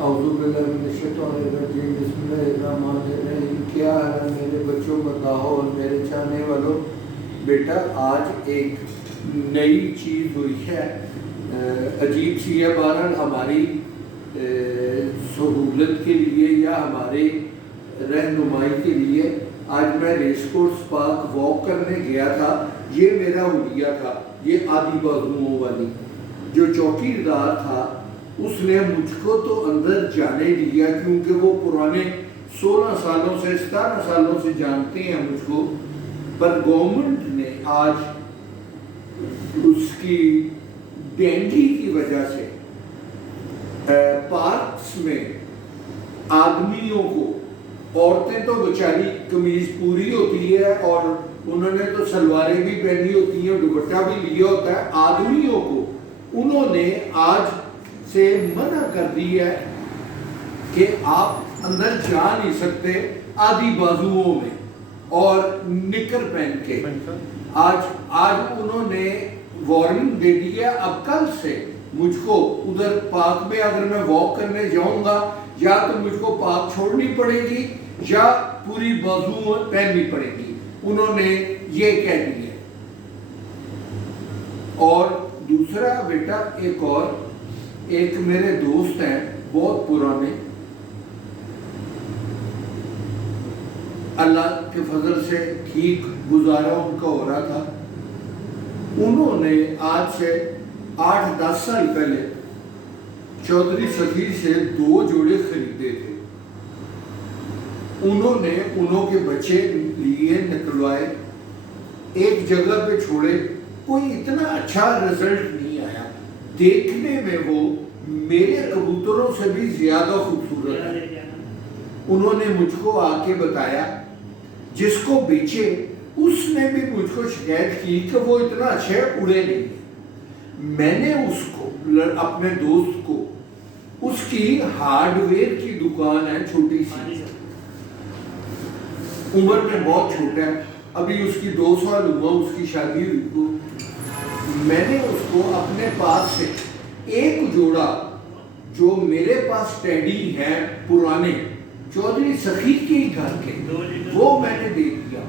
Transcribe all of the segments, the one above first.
اعوذ باللہ من الشیطان الرجیم بسم اللہ الرحمن الرحیم. کیا ہے میرے بچوں بتاؤ اور میرے چاہنے والوں. بیٹا آج ایک نئی چیز ہوئی ہے, عجیب سی ہے. بہرحال ہماری سہولت کے لیے یا ہمارے رہنمائی کے لیے آج میں ریس کورس پارک واک کرنے گیا تھا. یہ میرا حلیہ تھا, یہ آدھی بازوؤں والی. جو چوکیدار تھا اس نے مجھ کو تو اندر جانے دیا کیونکہ وہ پرانے 16 سالوں سے 17 سالوں سے جانتے ہیں مجھ کو, پر گورنمنٹ نے آج اس کی ڈینگی کی وجہ سے پارکس میں آدمیوں کو, عورتیں تو بیچاری قمیض پوری ہوتی ہے اور انہوں نے تو سلواریں بھی پہنی ہوتی ہیں, دوپٹہ بھی لیا ہوتا ہے, آدمیوں کو انہوں نے آج سے منع کر دی ہے کہ آپ اندر جا نہیں سکتے آدھی بازوؤں میں اور نکر پہن کے. آج انہوں نے وارننگ دے دی ہے. اب کل سے مجھ کو ادھر پارک میں اگر میں واک کرنے جاؤں گا یا تو مجھ کو پارک چھوڑنی پڑے گی یا پوری بازو پہننی پڑے گی. انہوں نے یہ کہہ دیا. اور دوسرا بیٹا ایک میرے دوست ہیں بہت پرانے, اللہ کے فضل سے ٹھیک گزارا ان کا ہو رہا تھا. انہوں نے آج سے 8-10 سال پہلے چودھری سخی سے 2 جوڑے خریدے تھے. انہوں نے انہوں کے بچے لیے, نکلوائے, ایک جگہ پہ چھوڑے. کوئی اتنا اچھا رزلٹ نہیں آیا. دیکھنے میں وہ میرے کبوتروں سے بھی زیادہ خوبصورت ہے. انہوں نے مجھ کو آ کے بتایا, جس کو بیچے اس نے بھی مجھ کو شکایت کی کہ وہ اتنا اچھے اڑے نہیں. میں نے اس کو, اپنے دوست کو, اس کی ہارڈ ویئر کی دکان ہے چھوٹی سی, عمر میں بہت چھوٹا ہے, ابھی اس کی 2 سال ہوا اس کی شادی ہوئی کو. میں نے اس کو اپنے پاس سے ایک جوڑا جو میرے پاس ٹیڈی ہیں پرانے چودھری سخی کے ہی گھر کے, وہ میں نے دے دیا.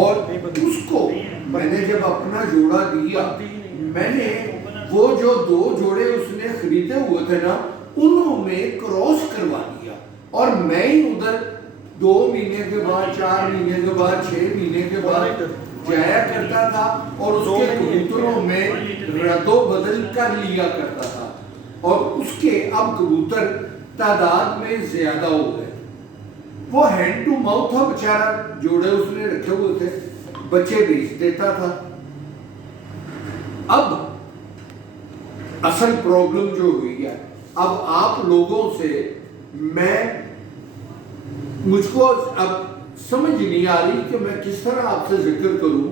اور اس کو میں نے جب اپنا جوڑا دیا, میں نے وہ جو 2 جوڑے اس نے خریدے ہوئے تھے نا, انہوں میں کراس کروا دیا. اور میں ہی ادھر 2 مہینے کے بعد, 4 مہینے کے بعد, 6 مہینے کے بعد جایا کرتا تھا اور اس کے کبوتروں میں رد و بدل کر لیا کرتا تھا. اور اس کے اب کبوتر تعداد میں زیادہ ہو گئے. وہ ہینڈ ٹو ماؤتھ تھا بیچارہ, جوڑے اس نے رکھے ہوئے تھے, بچے بیچ دیتا تھا. اب اصل پرابلم جو ہوئی ہے, اب آپ لوگوں سے مجھ کو اب سمجھ نہیں آ رہی کہ میں کس طرح آپ سے ذکر کروں.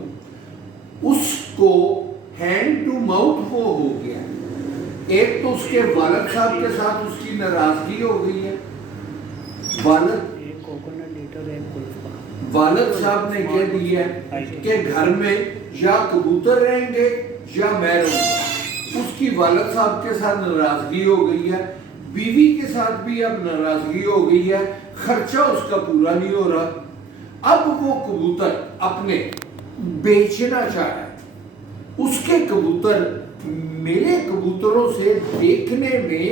اس کو ہینڈ ٹو ماؤتھ وہ ہو گیا. ایک تو اس کے والد صاحب کے ساتھ اس کی ناراضگی ہو گئی ہے. والد صاحب نے کہہ دیا کہ گھر میں یا کبوتر رہیں گے یا میں رہوں گا. اس کی والد صاحب کے ساتھ ناراضگی ہو گئی ہے, بیوی کے ساتھ بھی اب ناراضگی ہو گئی ہے, خرچہ اس کا پورا نہیں ہو رہا. اب وہ کبوتر اپنے بیچنا چاہ رہا ہے. اس کے کبوتر میرے کبوتروں سے دیکھنے میں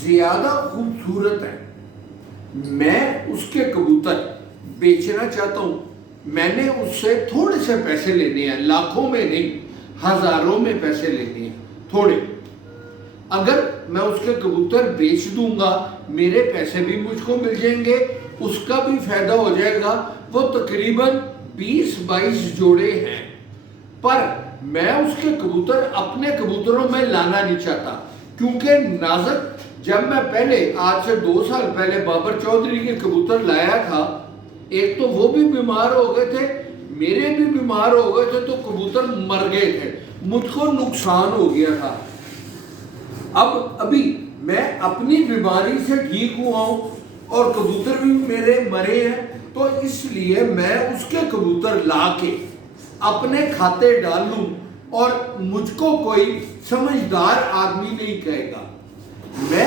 زیادہ خوبصورت ہیں. میں اس کے کبوتر بیچنا چاہتا ہوں. میں نے اس سے تھوڑے سے پیسے لینے ہیں, لاکھوں میں نہیں, ہزاروں میں پیسے لینے ہیں تھوڑے. اگر میں اس کے کبوتر بیچ دوں گا میرے پیسے بھی مجھ کو مل جائیں گے, اس کا بھی فائدہ ہو جائے گا. وہ تقریباً 20-22 جوڑے ہیں. پر میں اس کے کبوتر اپنے کبوتروں میں لانا نہیں چاہتا کیونکہ نازک. جب میں پہلے آج سے 2 سال پہلے بابر چودھری کے کبوتر لایا تھا, ایک تو وہ بھی بیمار ہو گئے تھے, میرے بھی بیمار ہو گئے تھے, تو کبوتر مر گئے تھے, مجھ کو نقصان ہو گیا تھا. ابھی میں اپنی بیماری سے ٹھیک ہوا ہوں اور کبوتر بھی میرے مرے ہیں, تو اس لیے میں اس کے کبوتر لا کے اپنے کھاتے ڈال لوں اور مجھ کو کوئی سمجھدار آدمی نہیں کہے گا. میں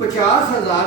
50,000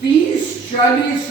30-40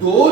2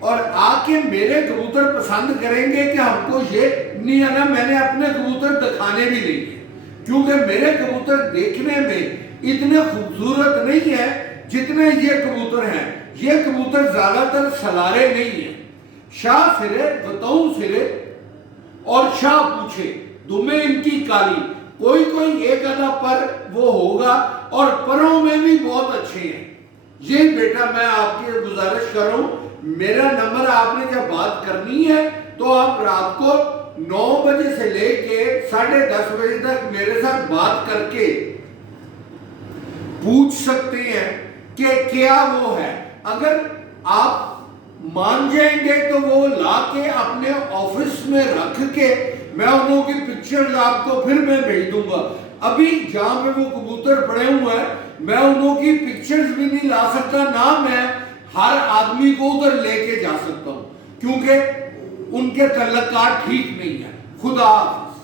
اور آ کے میرے کبوتر پسند کریں گے کہ ہم کو یہ نہیں آنا، میں نے اپنے کبوتر دکھانے بھی نہیں ہے، کیونکہ میرے کبوتر دیکھنے میں اتنے خوبصورت نہیں ہے جتنے یہ کبوتر ہیں۔ یہ کبوتر زیادہ تر سلارے نہیں ہیں، شاہ سرے، بتاؤں سرے اور شاہ پوچھے، دمیں ان کی کالی، کوئی کوئی ایک آدھا پر وہ ہوگا، اور پروں میں بھی بہت اچھے ہیں۔ یہ بیٹا میں آپ کی گزارش کروں، میرا نمبر آپ نے جب بات کرنی ہے تو آپ رات کو 9 بجے سے لے کے 10:30 بجے تک میرے ساتھ بات کر کے پوچھ سکتے ہیں کہ کیا وہ ہے۔ اگر آپ مان جائیں گے تو وہ لا کے اپنے آفس میں رکھ کے میں انہوں کی پکچرز آپ کو پھر میں بھیج دوں گا۔ ابھی جہاں پہ وہ کبوتر پڑے ہوئے ہیں میں انہوں کی پکچرز بھی نہیں لا سکتا، نہ میں ہر آدمی کو ادھر لے کے جا سکتا ہوں، کیونکہ ان کے تعلقات ٹھیک نہیں ہیں۔ خدا حافظ۔